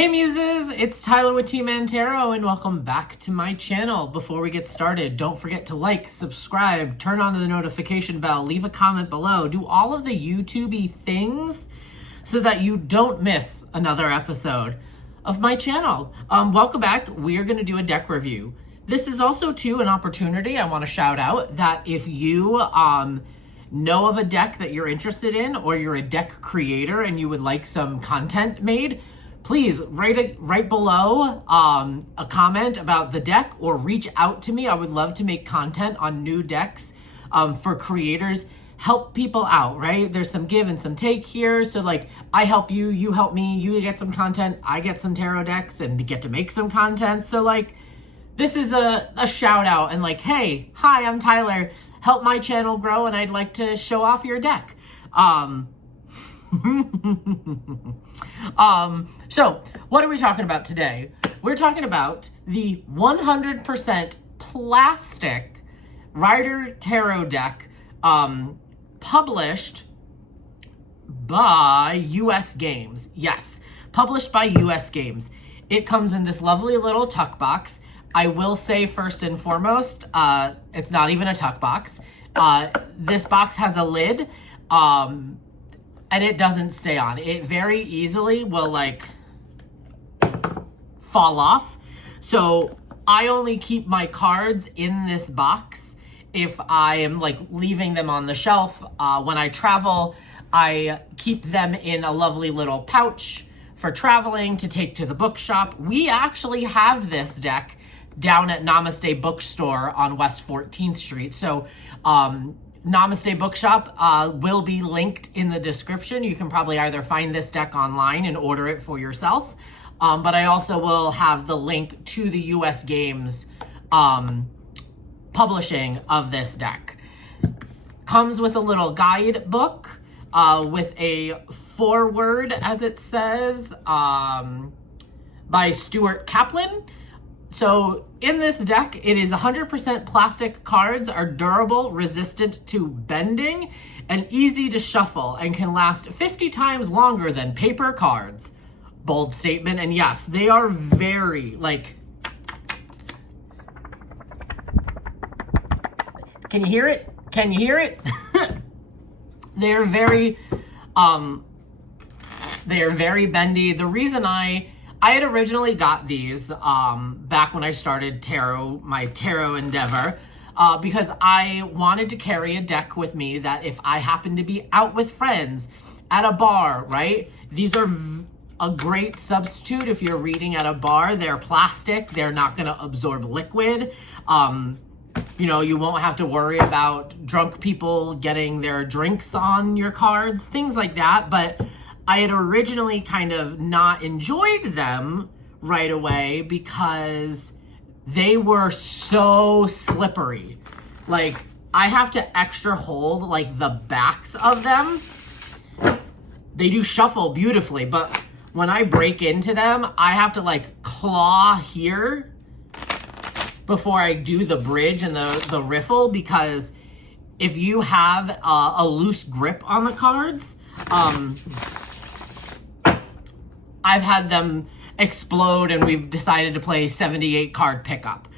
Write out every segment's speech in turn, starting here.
Hey Muses, it's Tyler with T-Mann Tarot and welcome back to my channel. Before we get started, don't forget to like, subscribe, turn on the notification bell, leave a comment below, do all of the YouTube-y things so that you don't miss another episode of my channel. Welcome back. We are going to do a deck review. This is also too an opportunity I want to shout out that if you know of a deck that you're interested in or you're a deck creator and you would like some content made, please write below a comment about the deck or reach out to me. I would love to make content on new decks for creators. Help people out, right? There's some give and some take here. So like I help you, you help me, you get some content, I get some tarot decks and get to make some content. So like this is a shout out and like, hey, hi, I'm Tyler. Help my channel grow and I'd like to show off your deck. So what are we talking about today? We're talking about the 100% plastic Rider Tarot deck published by US Games. Yes, published by US Games. It comes in this lovely little tuck box. I will say first and foremost, it's not even a tuck box. This box has a lid. And it doesn't stay on. It very easily will like fall off. So I only keep my cards in this box if I am like leaving them on the shelf. When I travel, I keep them in a lovely little pouch for traveling to take to the bookshop. We actually have this deck down at Namaste Bookstore on West 14th Street. So, Namaste Bookshop will be linked in the description. You can probably either find this deck online and order it for yourself. But I also will have the link to the US Games publishing of this deck. Comes with a little guidebook with a foreword, as it says, by Stuart Kaplan. So in this deck, it is 100% plastic. Cards are durable, resistant to bending, and easy to shuffle, and can last 50 times longer than paper cards. Bold statement, and yes, they are very, like... Can you hear it? Can you hear it? They're very bendy. The reason I had originally got these back when I started my tarot endeavor because I wanted to carry a deck with me that if I happen to be out with friends at a bar, right? These are a great substitute if you're reading at a bar. They're plastic. They're not going to absorb liquid. You know, you won't have to worry about drunk people getting their drinks on your cards, things like that. But I had originally kind of not enjoyed them right away because they were so slippery. Like, I have to extra hold, like, the backs of them. They do shuffle beautifully, but when I break into them, I have to, like, claw here before I do the bridge and the riffle, because if you have a loose grip on the cards, I've had them explode and we've decided to play 78 card pickup.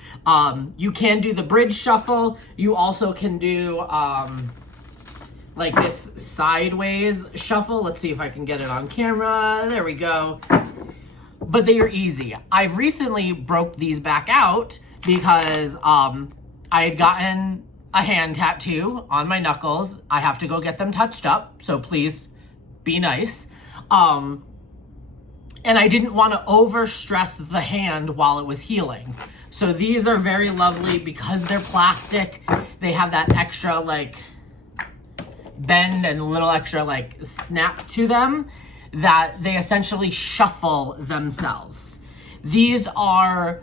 You can do the bridge shuffle. You also can do like this sideways shuffle. Let's see if I can get it on camera. There we go. But they are easy. I've recently broke these back out because I had gotten a hand tattoo on my knuckles. I have to go get them touched up, so please be nice. And I didn't want to overstress the hand while it was healing. So these are very lovely because they're plastic. They have that extra like bend and a little extra like snap to them that they essentially shuffle themselves. These are,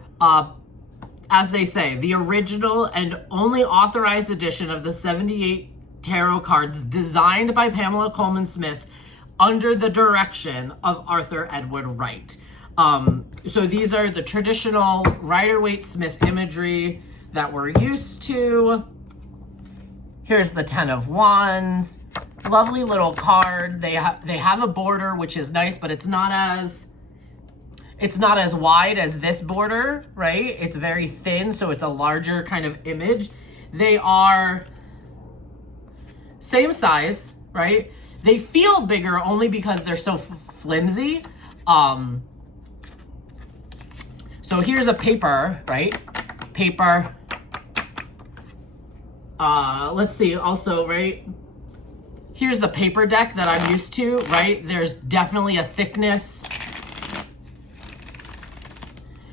as they say, the original and only authorized edition of the 78 tarot cards designed by Pamela Coleman Smith under the direction of Arthur Edward Wright. So these are the traditional Rider-Waite-Smith imagery that we're used to. Here's the 10 of Wands. Lovely little card. They have a border, which is nice, but it's not as It's not as wide as this border, right? It's very thin, so it's a larger kind of image. They are same size, right? They feel bigger only because they're so flimsy. So here's a paper, right? Paper. Let's see, also, right? Here's the paper deck that I'm used to, right? There's definitely a thickness.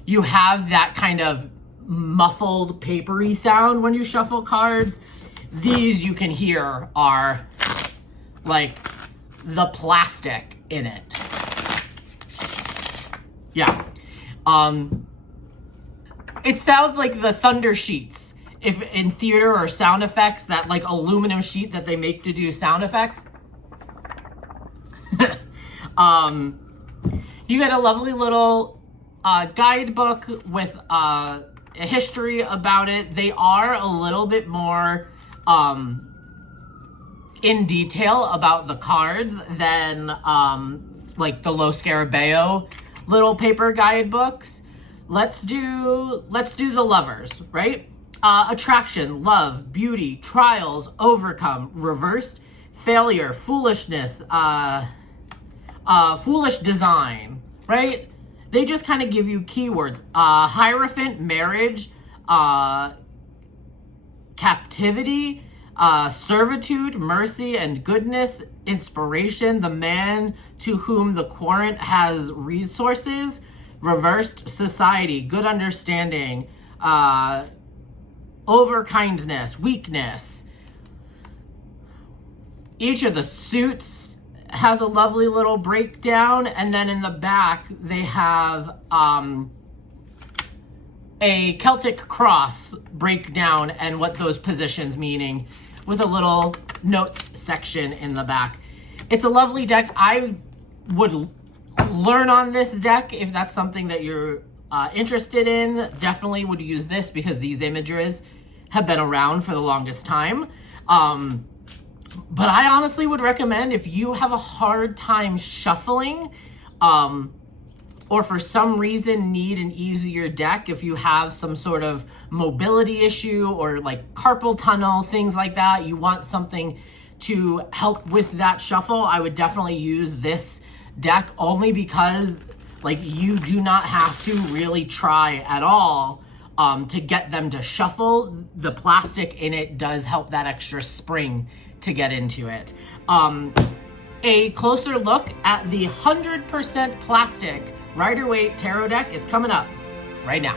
You have that kind of muffled papery sound when you shuffle cards. These you can hear are like the plastic in it. Yeah. It sounds like the thunder sheets if in theater or sound effects, that like aluminum sheet that they make to do sound effects. You get a lovely little guidebook with a history about it. They are a little bit more in detail about the cards than like the Lo Scarabeo little paper guidebooks. Let's do the lovers, right? Attraction, love, beauty, trials, overcome, reversed, failure, foolishness, foolish design, right? They just kind of give you keywords. Hierophant, marriage, captivity, servitude, mercy, and goodness, inspiration, the man to whom the querent has resources, reversed, society, good understanding, overkindness, weakness. Each of the suits has a lovely little breakdown, and then in the back they have a Celtic cross breakdown and what those positions meaning, with a little notes section in the back. It's a lovely deck. I would learn on this deck if that's something that you're interested in. Definitely would use this because these images have been around for the longest time. But I honestly would recommend, if you have a hard time shuffling, or for some reason need an easier deck, if you have some sort of mobility issue or like carpal tunnel, things like that, you want something to help with that shuffle, I would definitely use this deck, only because like you do not have to really try at all to get them to shuffle. The plastic in it does help that extra spring to get into it. A closer look at the 100% plastic Rider-Waite tarot deck is coming up right now.